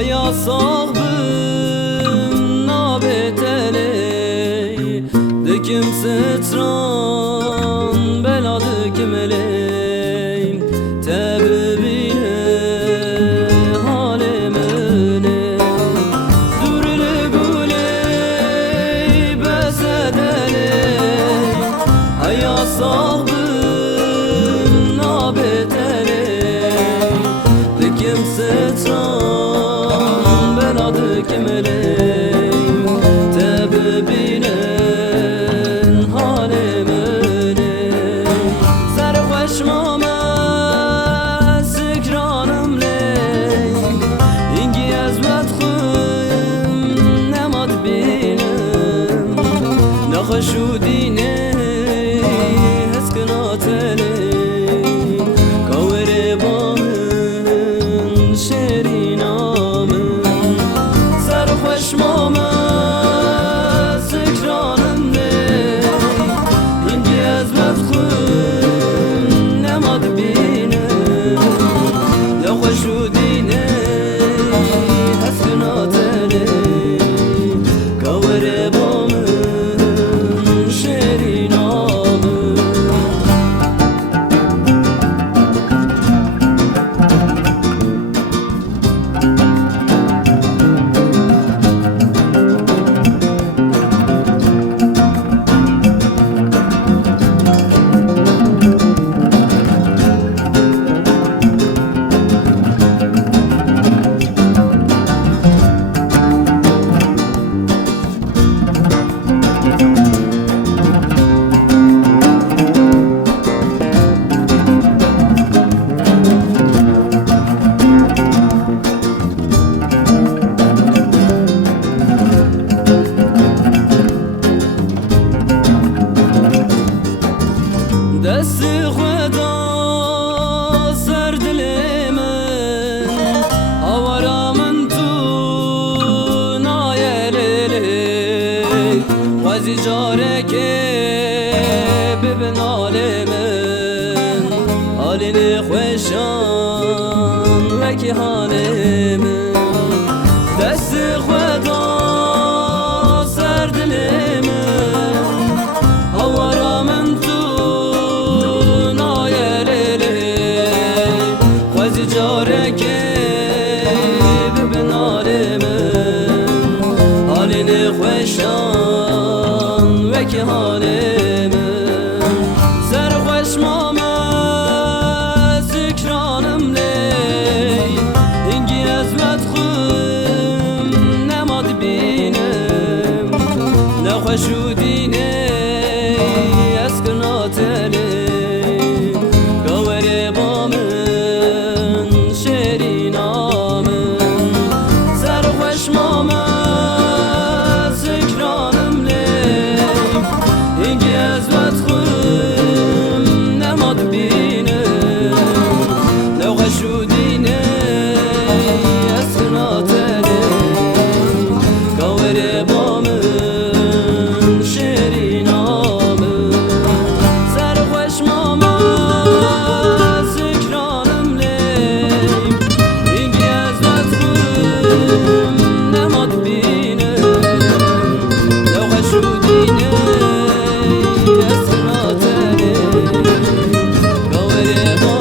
يا صاحب نابتلي دكم ستران بلا دكم لي تببينه حالمني دور لقولي بسدلي يا صاحب نابتلي دكم ستران كملين تببينن حالمني سرخوش ماما سكرانم لي اینگی از بدخم نماد بینم نخشودینه هسکناتلی کاوره بامن شرینامن ماما سکرانم نه اینگی از بدخون نماد بینم یا خوشودینه هسکناتلی کاوره بامن شرینامن دست خدا سر دل من آوارا من تو نایلی وزی جاره که ببین حال من حالین خوشان وکی حال من دست خدا سر دل من آوارا من تو جاره که ببین حال من حالین خوشان وکی حال من سرخوش ماما سکرانم لی اینگی از بدخم نماد بینم نخوشودینه اسکناتلی کاوره بامن ماما سکرانم لی اینگی از بدخم نماد بینم نوخشودینه اسکناتلی کاوره بامن شرینامن سرخوش ماما سکرانم لی اینگی از بدخم نماد بینم لو خشودینه اسکناتلی دل